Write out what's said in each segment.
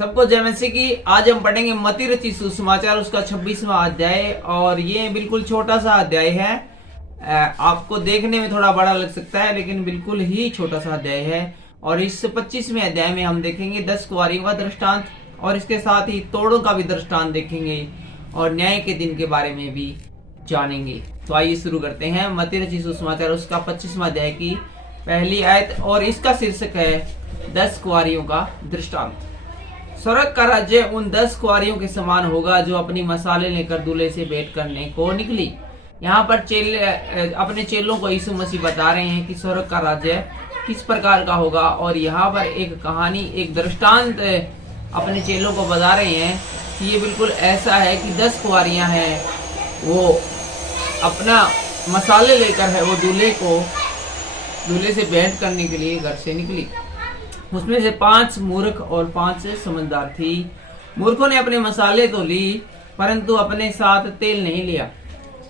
सबको जय मसीह की। आज हम पढ़ेंगे मती रची सुसमाचार उसका 26वां अध्याय और ये बिल्कुल छोटा सा अध्याय है। आपको देखने में थोड़ा बड़ा लग सकता है लेकिन बिल्कुल ही छोटा सा अध्याय है। और इस 25वें अध्याय में हम देखेंगे 10 कुंवारियों का दृष्टांत और इसके साथ ही तोड़ों का भी दृष्टांत देखेंगे और न्याय के दिन के बारे में भी जानेंगे। तो आइए शुरू करते हैं मती रची सुसमाचार उसका 25वां अध्याय की पहली आयत और इसका शीर्षक है 10 कुंवारियों का दृष्टांत। स्वर्ग का राज्य उन 10 कुंवारियों के समान होगा जो अपनी मसाले लेकर दूल्हे से भेंट करने को निकली। यहाँ पर अपने चेलों को यीशु मसीह बता रहे हैं कि स्वर्ग का राज्य किस प्रकार का होगा और यहाँ पर एक कहानी एक दृष्टांत अपने चेलों को बता रहे हैं कि ये बिल्कुल ऐसा है कि 10 कुंवारियां हैं, वो अपना मसाले लेकर है वो दूल्हे से भेंट करने के लिए घर से निकली। उसमें से 5 मूर्ख और 5 समझदार थी। मूर्खों ने अपने मसाले तो ली परंतु अपने साथ तेल नहीं लिया,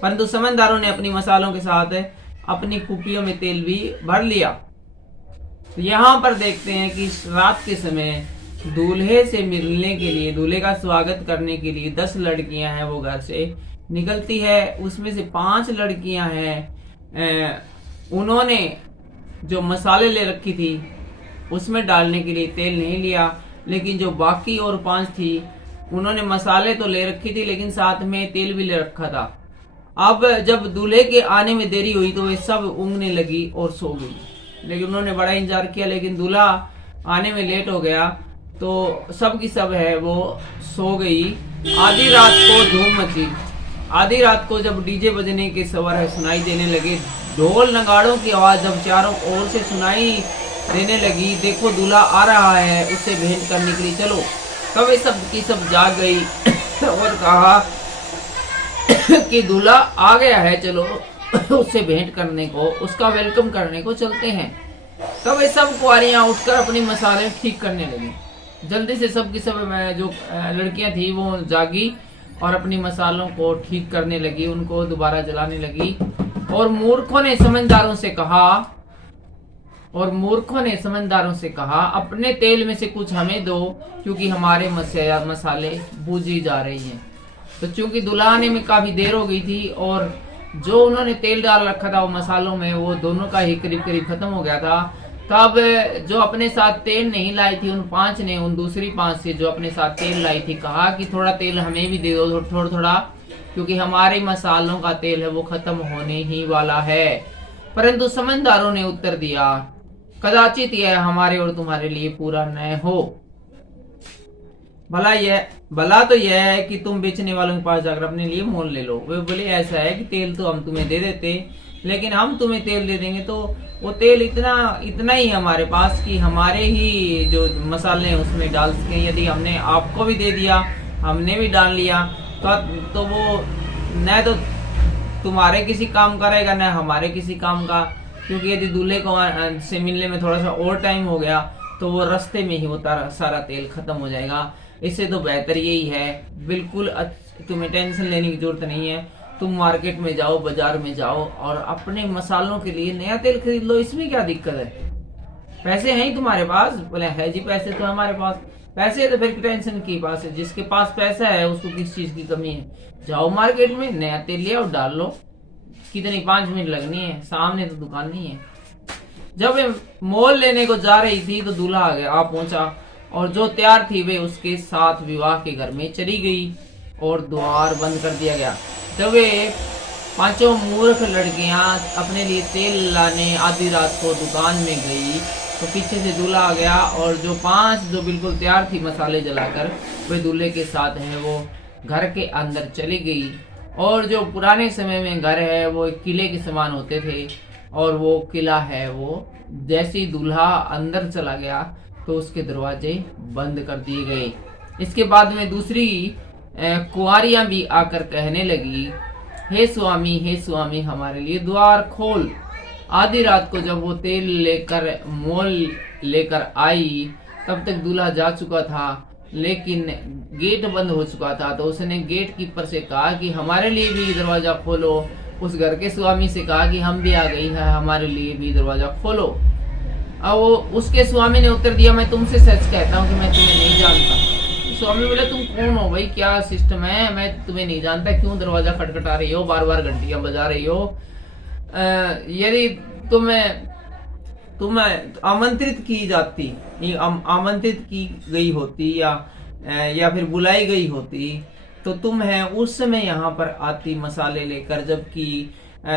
परंतु समझदारों ने अपनी मसालों के साथ अपनी कुपियों में तेल भी भर लिया। तो यहाँ पर देखते हैं कि रात के समय दूल्हे से मिलने के लिए, दूल्हे का स्वागत करने के लिए 10 लड़कियां हैं वो घर से निकलती है। उसमें से 5 लड़कियां हैं, उन्होंने जो मसाले ले रखी थी उसमें डालने के लिए तेल नहीं लिया, लेकिन जो बाकी और 5 थी उन्होंने मसाले तो ले रखी थी लेकिन साथ में तेल भी ले रखा था। अब जब दूल्हे के आने में देरी हुई तो वे सब ऊँघने लगी और सो गई। लेकिन उन्होंने बड़ा इंतजार किया लेकिन दूल्हा आने में लेट हो गया तो सब की सब है वो सो गई। आधी रात को धूम मची। आधी रात को जब डीजे बजने के स्वर सुनाई देने लगे, ढोल नगाड़ों की आवाज जब चारों ओर से सुनाई देने लगी, देखो दूल्हा आ रहा है, उससे भेंट करने के लिए चलो। तब वे सब की सब जाग गई और कहा कि दूल्हा आ गया है, चलो उससे भेंट करने को, उसका वेलकम करने को चलते हैं। तब वे सब कुंवारियां उठकर अपनी मसाले ठीक करने लगी। जल्दी से सब की सब जो लड़कियां थी वो जागी और अपनी मसालों को ठीक करने लगी, उनको दोबारा जलाने लगी। और मूर्खों ने समझदारों से कहा अपने तेल में से कुछ हमें दो क्योंकि हमारे मसाले बूझी जा रही हैं। तो चूंकि दूल्हा आने में काफी देर हो गई थी और जो उन्होंने तेल डाल रखा था वो मसालों में वो दोनों का ही करीब करीब खत्म हो गया था। तब जो अपने साथ तेल नहीं लाई थी उन 5 ने उन दूसरी 5 से जो अपने साथ तेल लाई थी कहा कि थोड़ा तेल हमें भी दे दो, थोड़ा क्योंकि हमारे मसालों का तेल है वो खत्म होने ही वाला है। परंतु समझदारों ने उत्तर दिया कदाचित यह हमारे और तुम्हारे लिए पूरा न हो। भला तो यह है कि तुम बेचने वालों के पास जाकर अपने लिए मोल ले लो। वे बोले ऐसा है कि तेल तो हम तुम्हें दे देते, लेकिन हम तुम्हें तेल दे देंगे तो वो तेल इतना ही हमारे पास कि हमारे ही जो मसाले हैं उसमें डाल सके। यदि हमने आपको भी दे दिया, हमने भी डाल लिया तो वो न तो तुम्हारे किसी काम का रहेगा न हमारे किसी काम का, क्योंकि यदि दूल्हे को से मिलने में थोड़ा सा और टाइम हो गया तो वो रास्ते में ही वो सारा तेल खत्म हो जाएगा। इससे तो बेहतर यही है, बिल्कुल तुम्हें टेंशन लेने की जरूरत नहीं है। तुम मार्केट में जाओ, बाजार में जाओ और अपने मसालों के लिए नया तेल खरीद लो। इसमें क्या दिक्कत है? पैसे हैं ही तुम्हारे पास? बोले है जी पैसे तो हमारे पास। पैसे तो फिर टेंशन की पास है, जिसके पास पैसा है उसको किस चीज की कमी है? जाओ मार्केट में नया तेल ले और डाल लो। कितनी 5 मिनट लगनी है, सामने तो दुकान नहीं है। जब वे मोल लेने को जा रही थी तो दूल्हा आ पहुंचा और जो तैयार थी वे उसके साथ विवाह के घर में चली गई और द्वार बंद कर दिया गया। जब वे 5 मूर्ख लड़कियां अपने लिए तेल लाने आधी रात को दुकान में गई तो पीछे से दूल्हा आ गया और जो 5 जो बिल्कुल तैयार थी मसाले जलाकर वे दूल्हे के साथ है वो घर के अंदर चली गई। और जो पुराने समय में घर है वो एक किले के समान होते थे और वो किला है वो जैसे ही दूल्हा अंदर चला गया तो उसके दरवाजे बंद कर दिए गए। इसके बाद में दूसरी कुंवारियां भी आकर कहने लगी हे स्वामी हमारे लिए द्वार खोल। आधी रात को जब वो तेल लेकर मोल लेकर आई तब तक दूल्हा जा चुका था लेकिन गेट बंद हो चुका था। तो उसने गेट कीपर से कहा कि हमारे लिए भी दरवाजा खोलो। उस घर के स्वामी से कहा कि हम भी आ गई है, हमारे लिए भी दरवाजा खोलो। अब वो उसके स्वामी ने उत्तर दिया मैं तुमसे सच कहता हूँ कि मैं तुम्हें नहीं जानता। स्वामी बोले तुम कौन हो भाई, क्या सिस्टम है, मैं तुम्हें नहीं जानता, क्यों दरवाजा खटखटा रही हो, बार बार घंटियां बजा रही हो। यदि तुम्हें आमंत्रित की जाती, आमंत्रित की गई होती या फिर बुलाई गई होती तो तुम है उस समय यहाँ पर आती मसाले लेकर, जबकि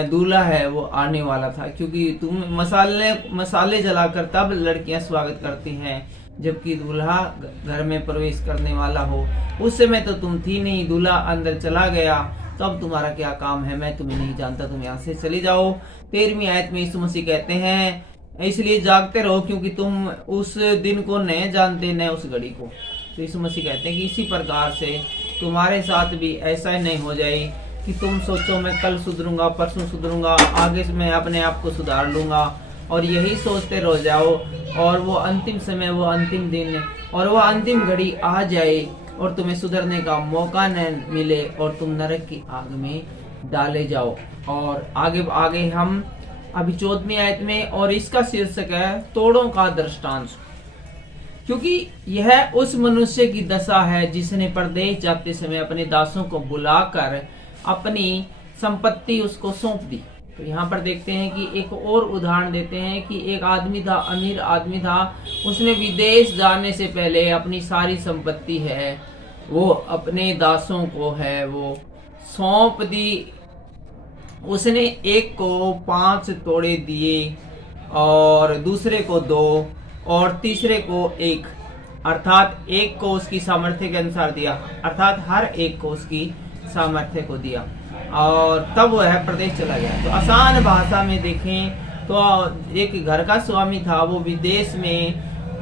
दूल्हा है वो आने वाला था, क्योंकि तुम मसाले जलाकर तब लड़कियां स्वागत करती हैं जबकि दूल्हा घर में प्रवेश करने वाला हो। उस समय तो तुम थी नहीं, दूल्हा अंदर चला गया, तब तुम्हारा क्या काम है, मैं तुम्हें नहीं जानता, तुम यहाँ से चले जाओ। 13वीं आयत में यीशु मसीह कहते हैं इसलिए जागते रहो क्योंकि तुम उस दिन को न जानते न उस घड़ी को। तो यीशु मसीह कहते हैं कि इसी प्रकार से तुम्हारे साथ भी ऐसा ही नहीं हो जाए कि तुम सोचो मैं कल सुधरूंगा, परसों सुधरूंगा, आगे से मैं अपने आप को सुधार लूंगा, और यही सोचते रह जाओ और वो अंतिम समय, वो अंतिम दिन और वो अंतिम घड़ी आ जाए और तुम्हें सुधरने का मौका न मिले और तुम नरक की आग में डाले जाओ। और आगे हम अभी 14वीं आयत में, और इसका शीर्षक है तोड़ों का दृष्टांत, क्योंकि यह उस मनुष्य की दशा है जिसने परदेश जाते समय अपने दासों को बुलाकर अपनी संपत्ति उसको सौंप दी। तो यहाँ पर देखते हैं कि एक और उदाहरण देते हैं कि एक आदमी था, अमीर आदमी था, उसने विदेश जाने से पहले अपनी सारी संपत्ति है वो अपने दासों को है वो सौंप दी। उसने एक को 5 तोड़े दिए और दूसरे को 2 और तीसरे को 1, अर्थात एक को उसकी सामर्थ्य के अनुसार दिया, अर्थात हर एक को उसकी सामर्थ्य को दिया, और तब वह प्रदेश चला गया। तो आसान भाषा में देखें तो एक घर का स्वामी था, वो विदेश में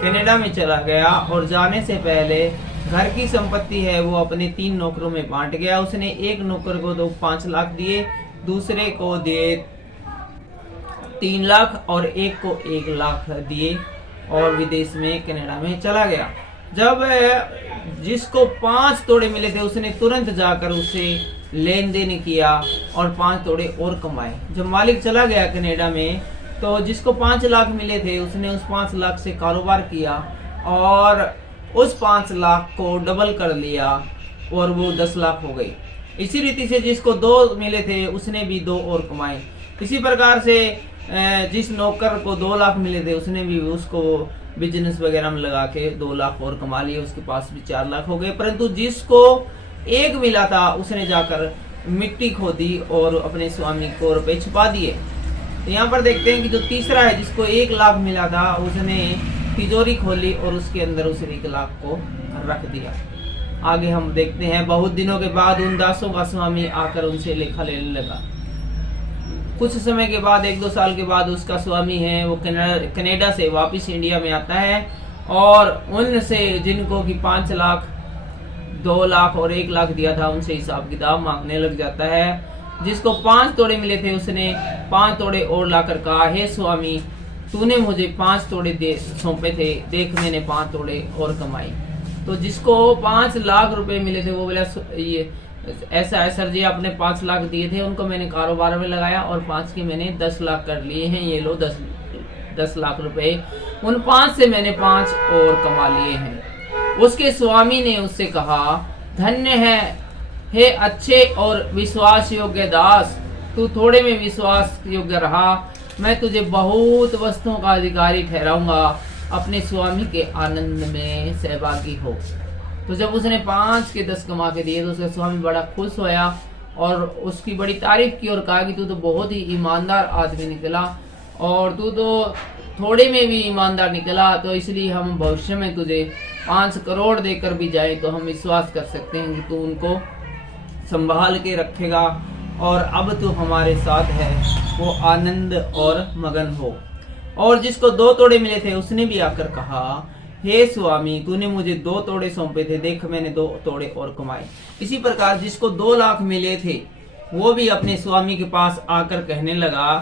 कनाडा में चला गया और जाने से पहले घर की संपत्ति है वो अपने 3 नौकरों में बांट गया। उसने एक नौकर को तो 5 लाख दिए, दूसरे को दिए 3 लाख और एक को 1 लाख दिए और विदेश में कनाडा में चला गया। जब जिसको 5 तोड़े मिले थे उसने तुरंत जाकर उससे लेन देन किया और 5 तोड़े और कमाए। जब मालिक चला गया कनाडा में तो जिसको 5 लाख मिले थे उसने उस 5 लाख से कारोबार किया और उस 5 लाख को डबल कर लिया और वो 10 लाख हो गई। इसी रीति से जिसको 2 मिले थे उसने भी 2 और कमाए। इसी प्रकार से जिस नौकर को 2 लाख मिले थे उसने भी उसको बिजनेस वगैरह में लगा के 2 लाख और कमा लिए, उसके पास भी 4 लाख हो गए। परंतु जिसको 1 मिला था उसने जाकर मिट्टी खोदी और अपने स्वामी को रुपए छुपा दिए। तो यहाँ पर देखते हैं कि जो तीसरा है जिसको 1 लाख मिला था उसने तिजोरी खोली और उसके अंदर उस 1 लाख को रख दिया। आगे हम देखते हैं बहुत दिनों के बाद उन दासों का स्वामी आकर उनसे लेखा लेने लगा। कुछ समय के बाद 1-2 साल के बाद उसका स्वामी है वो कनाडा से वापस इंडिया में आता है और उनसे जिनको कि 5 लाख, 2 लाख और 1 लाख दिया था उनसे हिसाब किताब मांगने लग जाता है। जिसको 5 तोड़े मिले थे उसने 5 तोड़े और लाकर कहा, हे स्वामी तूने मुझे 5 तोड़े सौंपे थे, देख मैंने 5 तोड़े और कमाई। तो जिसको 5 लाख रुपए मिले थे वो बोला ये ऐसा है सर जी, आपने 5 लाख दिए थे उनको मैंने कारोबार में लगाया और 5 के मैंने 10 लाख कर लिए हैं, ये लो 10 लाख रुपए, उन 5 से मैंने 5 और कमा लिए हैं। उसके स्वामी ने उससे कहा, धन्य है हे अच्छे और विश्वास योग्य दास, तू थोड़े में विश्वास योग्य रहा, मैं तुझे बहुत वस्तुओं का अधिकारी ठहराऊंगा, अपने स्वामी के आनंद में सहभागी हो। तो जब उसने 5 के 10 कमा के दिए तो उसका स्वामी बड़ा खुश होया और उसकी बड़ी तारीफ की और कहा कि तू तो बहुत ही ईमानदार आदमी निकला और तू तो थोड़े में भी ईमानदार निकला, तो इसलिए हम भविष्य में तुझे 5 करोड़ देकर भी जाए तो हम विश्वास कर सकते हैं कि तू उनको संभाल के रखेगा और अब तू हमारे साथ है, वो आनंद और मगन हो। और जिसको 2 तोड़े मिले थे उसने भी आकर कहा, हे स्वामी तूने मुझे 2 तोड़े सौंपे थे, देख मैंने 2 तोड़े और कमाए। इसी प्रकार जिसको 2 लाख मिले थे वो भी अपने स्वामी के पास आकर कहने लगा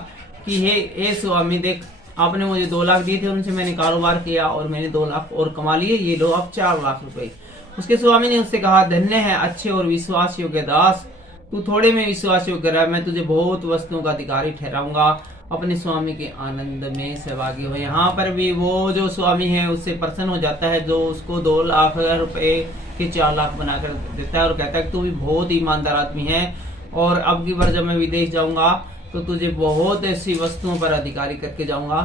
कि हे स्वामी देख आपने मुझे 2 लाख दिए थे, उनसे मैंने कारोबार किया और मैंने 2 लाख और कमा लिए, ये लो अब 4 लाख रुपए। उसके स्वामी ने उससे कहा, धन्य है अच्छे और विश्वास योग्य दास, तू थोड़े में विश्वास योग्य रहा, मैं तुझे बहुत वस्तुओं का अधिकारी ठहराऊंगा अपने स्वामी के आनंद में सहभागी हो। यहाँ पर भी वो जो स्वामी है उससे प्रसन्न हो जाता है, जो उसको 2 लाख रुपए के 4 लाख बनाकर देता है और कहता है कि तू भी बहुत ईमानदार आदमी है और अब की बार जब मैं विदेश जाऊंगा तो तुझे बहुत ऐसी वस्तुओं पर अधिकारी करके जाऊंगा,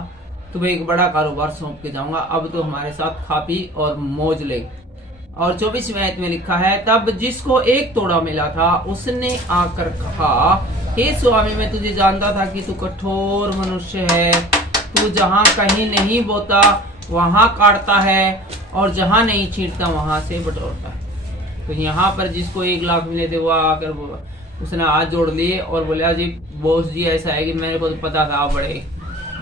तुम्हें एक बड़ा कारोबार सौंप के जाऊंगा, अब तो हमारे साथ खा पी और मौज ले। और 24वें आयत में लिखा है, तब जिसको 1 तोड़ा मिला था उसने आकर कहा, हे स्वामी, मैं तुझे जानता था कि तू कठोर मनुष्य है, तू जहाँ कहीं नहीं बोता वहां काटता है और जहां नहीं छींटता वहां से बटोरता है। तो यहाँ पर जिसको 1 लाख मिले थे वो आकर उसने हाथ जोड़ लिए और बोला, जी बॉस जी ऐसा है कि मेरे को तो पता था आप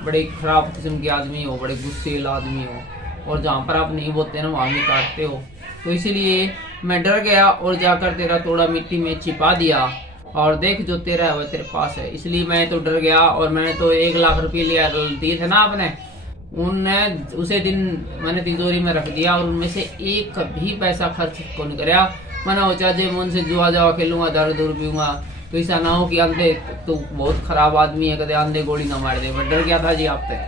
बड़े खराब किस्म के आदमी हो, बड़े गुस्सेल आदमी हो और जहाँ पर आप नहीं बोलते ना वहां भी काटते हो, तो इसीलिए मैं डर गया और जाकर तेरा तोड़ा मिट्टी में छिपा दिया और देख जो तेरा है वो तेरे पास है। इसलिए मैं तो डर गया और मैंने तो 1 लाख रुपये दिए थे ना आपने, उनने उसे दिन मैंने तिजोरी में रख दिया और उनमें से एक भी पैसा खर्च को नहीं कराया। मना हो चाहे मैं उनसे जुआ जावा खेलूंगा, दारू दूर पीऊंगा, तो ऐसा ना हो कि अंधे तो बहुत खराब आदमी है, कदे अंधे गोली ना मार दे। मैं डर गया था जी आपसे।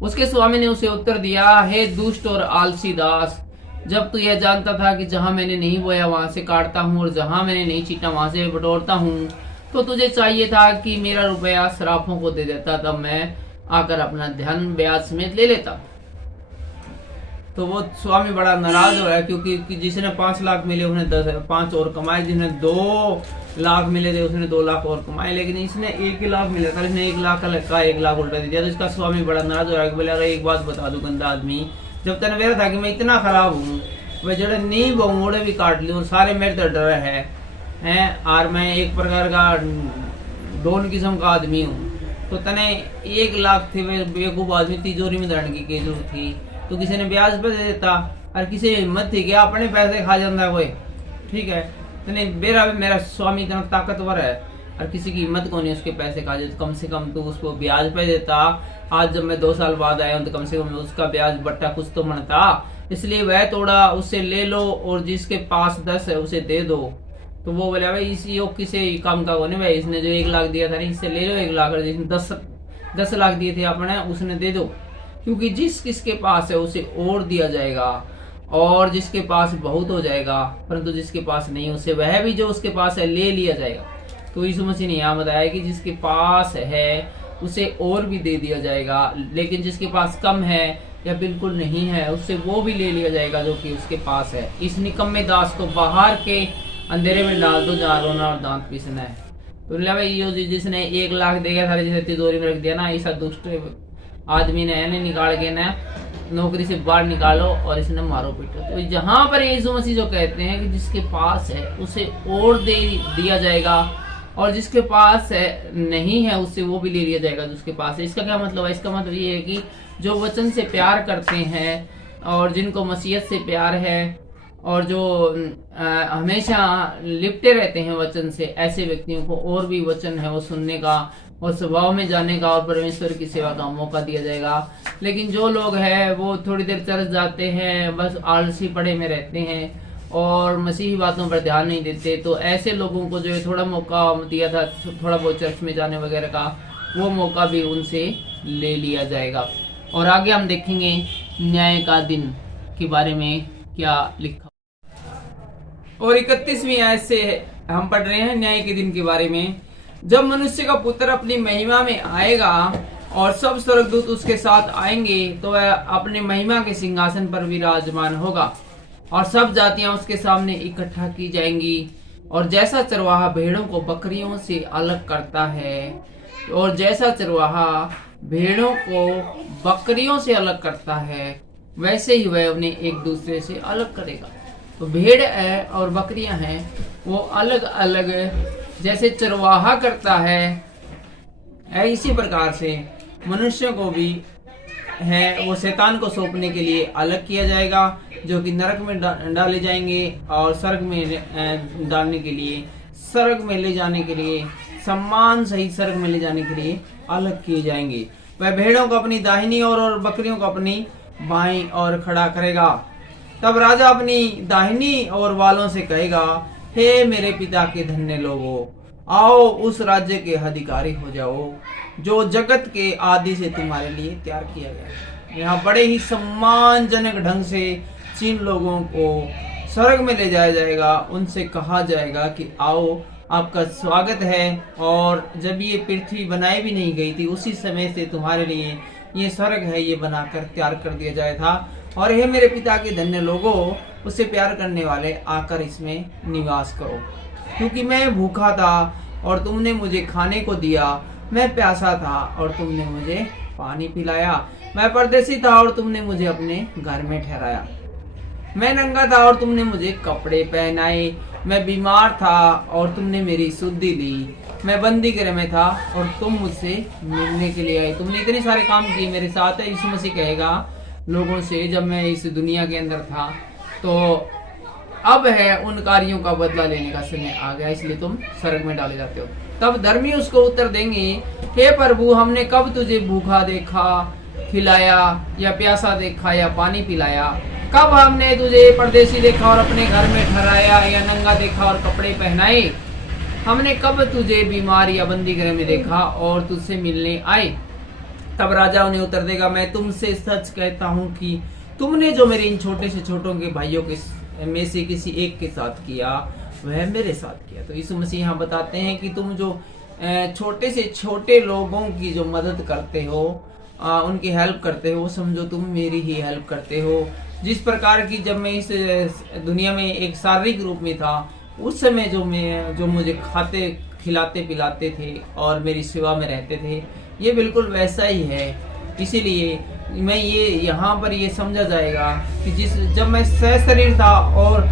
उसके स्वामी ने उसे उत्तर दिया, हे दुष्ट और आलसी दास, जब तू यह जानता था कि जहां मैंने नहीं बोया वहां से काटता हूँ और जहां मैंने नहीं छीटा वहां से बटोरता हूँ, तो तुझे चाहिए था कि मेरा रुपया सराफों को दे देता, तब मैं आकर अपना धन ब्याज समेत ले लेता। तो वो स्वामी बड़ा नाराज हो रहा है क्योंकि जिसने 5 लाख मिले उसने 5 और कमाए, जिसने 2 लाख मिले थे उसने 2 लाख और कमाए, लेकिन इसने 1 लाख मिला था, इसने 1 लाख का 1 लाख उल्टा दे दिया। तो इसका स्वामी बड़ा नाराज हो रहा है। बोले, अरे एक बात बता दू गंदा आदमी, जब तेने मेरा था कि मैं इतना खराब हूँ, मैं जड़े नहीं बहुड़े भी काट लूँ और सारे मेरे तो डर है और मैं एक प्रकार का दोन किस्म का आदमी हूँ, तो तने 1 लाख थे बेवकूफ आदमी तिजोरी में धरने की जरूरत थी, तो किसी ने ब्याज पे दे देता और किसी ने हिम्मत थी कि अपने पैसे खा जाता कोई, ठीक है। तने मेरा स्वामी इतना ताकतवर है और किसी की हिम्मत को नहीं उसके पैसे खा जाए, तो कम से कम तो उसको ब्याज पे देता। आज जब मैं 2 साल बाद आया हूँ तो कम से कम उसका ब्याज बट्टा कुछ तो बनता, इसलिए वह तोड़ा उससे ले लो और जिसके पास 10 है उसे दे दो। तो वो बोला, भाई इसी किसी काम का नहीं भाई, इसने जो 1 लाख दिया था इससे ले लो 1 लाख, और जिसने 10 लाख दिए थे आपने उसने दे दो, क्योंकि किसके पास है उसे और दिया जाएगा और जिसके पास बहुत हो जाएगा, परंतु जिसके पास नहीं उसे वह भी जो उसके पास है ले लिया जाएगा। तो यीशु मसीह ने यहाँ बताया कि जिसके पास है उसे और भी दे दिया जाएगा, लेकिन जिसके पास कम है या बिल्कुल नहीं है उससे वो भी ले लिया जाएगा जो कि उसके पास है। इस निकम्मे दास को बाहर के अंधेरे में डाल दो जहाँ रोना और दांत पीसना है। तो भाई ये जिसने 1 लाख दे गया था, जिसे तिजोरी में रख दिया ना, ऐसा दुष्ट आदमी ने निकाल के ना नौकरी से बाहर निकालो और इसने मारो पीटो। तो जहां पर यीशु मसीह जो कहते हैं कि जिसके पास है उसे और दे दिया जाएगा और जिसके पास है नहीं है उससे वो भी ले लिया जाएगा जिसके पास है। इसका क्या मतलब है? इसका मतलब ये है कि जो वचन से प्यार करते हैं और जिनको मसीहत से प्यार है और जो हमेशा लिपटे रहते हैं वचन से, ऐसे व्यक्तियों को और भी वचन है वो सुनने का और स्वभाव में जाने का और परमेश्वर की सेवा का मौका दिया जाएगा। लेकिन जो लोग हैं वो थोड़ी देर चर्च जाते हैं, बस आलसी पड़े में रहते हैं और मसीही बातों पर ध्यान नहीं देते, तो ऐसे लोगों को जो है थोड़ा मौका दिया था थोड़ा बहुत चर्च में जाने वगैरह का, वो मौका भी उनसे ले लिया जाएगा। और आगे हम देखेंगे न्याय का दिन के बारे में क्या लिखा। और 31वीं आयत से हम पढ़ रहे हैं न्याय के दिन के बारे में। जब मनुष्य का पुत्र अपनी महिमा में आएगा और सब स्वर्गदूत उसके साथ आएंगे तो वह अपने महिमा के सिंहासन पर विराजमान होगा और सब जातियां उसके सामने इकट्ठा की जाएंगी। और जैसा चरवाहा भेड़ों को बकरियों से अलग करता है और जैसा चरवाहा भेड़ों को बकरियों से अलग करता है, वैसे ही वह उन्हें एक दूसरे से अलग करेगा। तो भेड़ है और बकरियां हैं वो अलग अलग जैसे चरवाहा करता है, इसी प्रकार से मनुष्यों को भी है वो शैतान को सौंपने के लिए अलग किया जाएगा, जो कि नरक में डाले जाएंगे और स्वर्ग में डालने के लिए, स्वर्ग में ले जाने के लिए, सम्मान सहित स्वर्ग में ले जाने के लिए अलग किए जाएंगे। वह भेड़ों को अपनी दाहिनी ओर और बकरियों को अपनी बाईं ओर खड़ा करेगा। तब राजा अपनी दाहिनी ओर वालों से कहेगा, हे मेरे पिता के धन्य लोगों, आओ उस राज्य के अधिकारी हो जाओ जो जगत के आदि से तुम्हारे लिए तैयार किया गया है। यहाँ बड़े ही सम्मानजनक ढंग से जिन लोगों को स्वर्ग में ले जाया जाएगा, उनसे कहा जाएगा कि आओ, आपका स्वागत है। और जब ये पृथ्वी बनाई भी नहीं गई थी, उसी समय से तुम्हारे लिए ये स्वर्ग है, ये बनाकर तैयार कर दिया जाया था। और हे मेरे पिता के धन्य लोगों, उससे प्यार करने वाले, आकर इसमें निवास करो। क्योंकि मैं भूखा था और तुमने मुझे खाने को दिया, मैं प्यासा था और तुमने मुझे पानी पिलाया, मैं परदेसी था और तुमने मुझे अपने घर में ठहराया, मैं नंगा था और तुमने मुझे कपड़े पहनाए, मैं बीमार था और तुमने मेरी सुधि ली, मैं बंदी गृह में था और तुम मुझसे मिलने के लिए आए। तुमने इतने सारे काम किए मेरे साथ। यीशु मसीह कहेगा लोगों से, जब मैं इस दुनिया के अंदर था, तो अब है उन कार्यों का बदला लेने का समय आ गया, इसलिए तुम स्वर्ग में डाले जाते हो। तब धर्मी उसको उत्तर देंगे, हे प्रभु, हमने कब तुझे भूखा देखा, खिलाया, या प्यासा देखा या पानी पिलाया? कब हमने तुझे परदेसी देखा और अपने घर में ठहराया, या नंगा देखा और कपड़े पहनाए? हमने कब तुझे बीमार या बंदी गृह में देखा और तुझसे मिलने आए? तब राजा उन्हें उत्तर देगा, मैं तुमसे सच कहता हूँ कि तुमने जो मेरे इन छोटे से छोटों के भाइयों के में से किसी एक के साथ किया, वह मेरे साथ किया। तो यीशु मसीह यहाँ बताते हैं कि तुम जो छोटे से छोटे लोगों की जो मदद करते हो, उनकी हेल्प करते हो, समझो तुम मेरी ही हेल्प करते हो। जिस प्रकार की जब मैं इस दुनिया में एक शारीरिक रूप में था, उस समय जो मुझे खाते खिलाते पिलाते थे और मेरी सेवा में रहते थे, ये बिल्कुल वैसा ही है। इसीलिए मैं ये यहाँ पर ये समझा जाएगा कि जब मैं सशरीर था और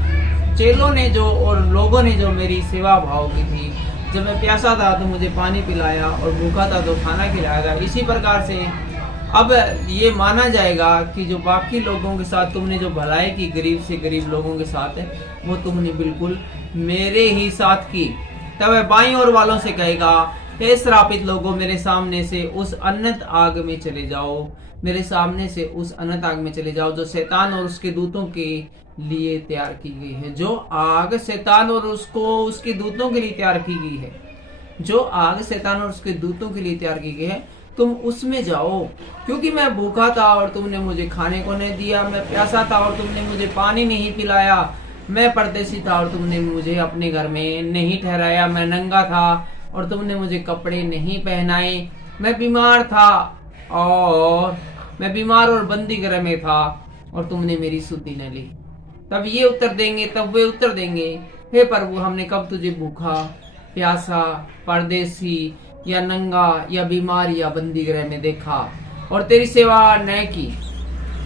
चेलों ने जो और लोगों ने जो मेरी सेवा भाव की थी, जब मैं प्यासा था तो मुझे पानी पिलाया और भूखा था तो खाना खिलाया गया। इसी प्रकार से अब ये माना जाएगा कि जो बाकी लोगों के साथ तुमने जो भलाई की, गरीब से गरीब लोगों के साथ, वो तुमने बिल्कुल मेरे ही साथ की। तब बाईं ओर वालों से कहेगा, हे श्रापित लोगों, मेरे सामने से उस अनंत आग में चले जाओ, मेरे सामने से उस अनंत आग में चले जाओ, जो शैतान और उसके दूतों के लिए तैयार की गई है। जो आग शैतान और उसके दूतों के लिए तैयार की गई है, जो आग शैतान और उसके दूतों के लिए तैयार की गई है, तुम उसमें जाओ। क्योंकि मैं भूखा था और तुमने मुझे खाने को नहीं दिया, मैं प्यासा था और तुमने मुझे पानी नहीं पिलाया, मैं परदेसी था और तुमने मुझे अपने घर में नहीं ठहराया, मैं नंगा था और तुमने मुझे कपड़े नहीं पहनाए, मैं बीमार और बंदी गृह में था और तुमने मेरी सुधि न ली। तब वे उत्तर देंगे, हे प्रभु, हमने कब तुझे भूखा, प्यासा, परदेसी या नंगा या बीमार या बंदी गृह में देखा और तेरी सेवा न की?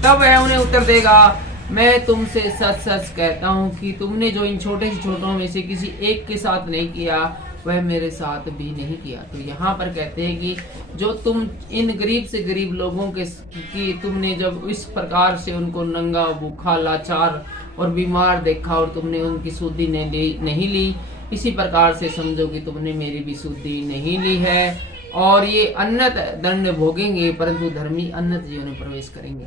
तब वह उन्हें उत्तर देगा, मैं तुमसे सच सच कहता हूँ कि तुमने जो इन छोटे से छोटों में से किसी एक के साथ नहीं किया, वह मेरे साथ भी नहीं किया। तो यहाँ पर कहते हैं कि जो तुम इन गरीब से गरीब लोगों की तुमने जब इस प्रकार से उनको नंगा, भूखा, लाचार और बीमार देखा और तुमने उनकी सुधि नहीं ली, इसी प्रकार से समझो कि तुमने मेरी भी सुधि नहीं ली है। और ये अन्नत दंड भोगेंगे, परंतु धर्मी अन्नत जीवन में प्रवेश करेंगे।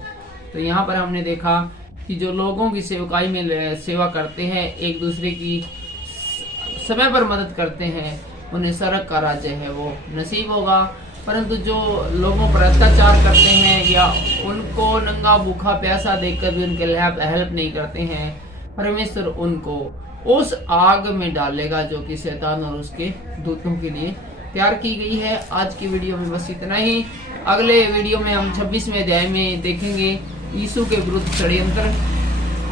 तो यहाँ पर हमने देखा कि जो लोगों की सेवकाई में सेवा करते हैं, एक दूसरे की समय पर मदद करते हैं, उन्हें स्वर्ग का राज्य है वो नसीब होगा। परंतु जो लोगों पर अत्याचार करते हैं या उनको नंगा, भूखा, प्यासा देखकर भी उनके हेल्प नहीं करते हैं, परमेश्वर उनको उस आग में डालेगा जो कि शैतान और उसके दूतों के लिए तैयार की गई है। आज की वीडियो में बस इतना ही। अगले वीडियो में हम 26वें अध्याय में देखेंगे यीशु के विरुद्ध षड्यंत्र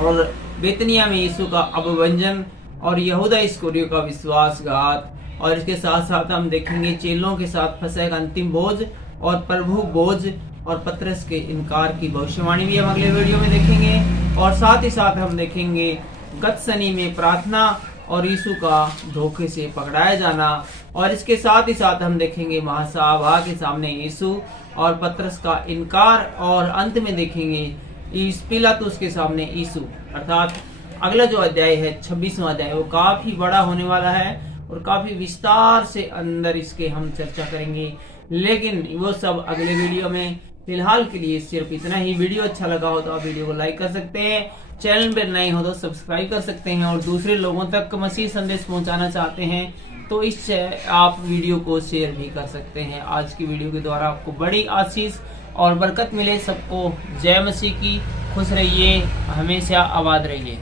और बेतनिया में यीशु का अपवंजन और यहूदा इस्करियोती का विश्वासघात, और इसके साथ साथ हम देखेंगे चेलों के साथ फसह का अंतिम बोझ और प्रभु बोझ और पतरस के इनकार की भविष्यवाणी भी हम अगले वीडियो में देखेंगे। और साथ ही साथ हम देखेंगे गतसनी में प्रार्थना और यीशु का धोखे से पकड़ाया जाना, और इसके साथ ही साथ हम देखेंगे महासभा के सामने यीशु और पतरस का इनकार, और अंत में देखेंगे पिलातुस के सामने यीशु। अर्थात अगला जो अध्याय है 26वां अध्याय, वो काफी बड़ा होने वाला है और काफी विस्तार से अंदर इसके हम चर्चा करेंगे, लेकिन वो सब अगले वीडियो में। फिलहाल के लिए सिर्फ इतना ही। वीडियो अच्छा लगा हो तो आप वीडियो को लाइक कर सकते हैं, चैनल पर नए हो तो सब्सक्राइब कर सकते हैं, और दूसरे लोगों तक मसीह संदेश पहुंचाना चाहते हैं तो इससे आप वीडियो को शेयर भी कर सकते हैं। आज की वीडियो के द्वारा आपको बड़ी आशीष और बरकत मिले। सबको जय मसीह की। खुश रहिए, हमेशा आबाद रहिए।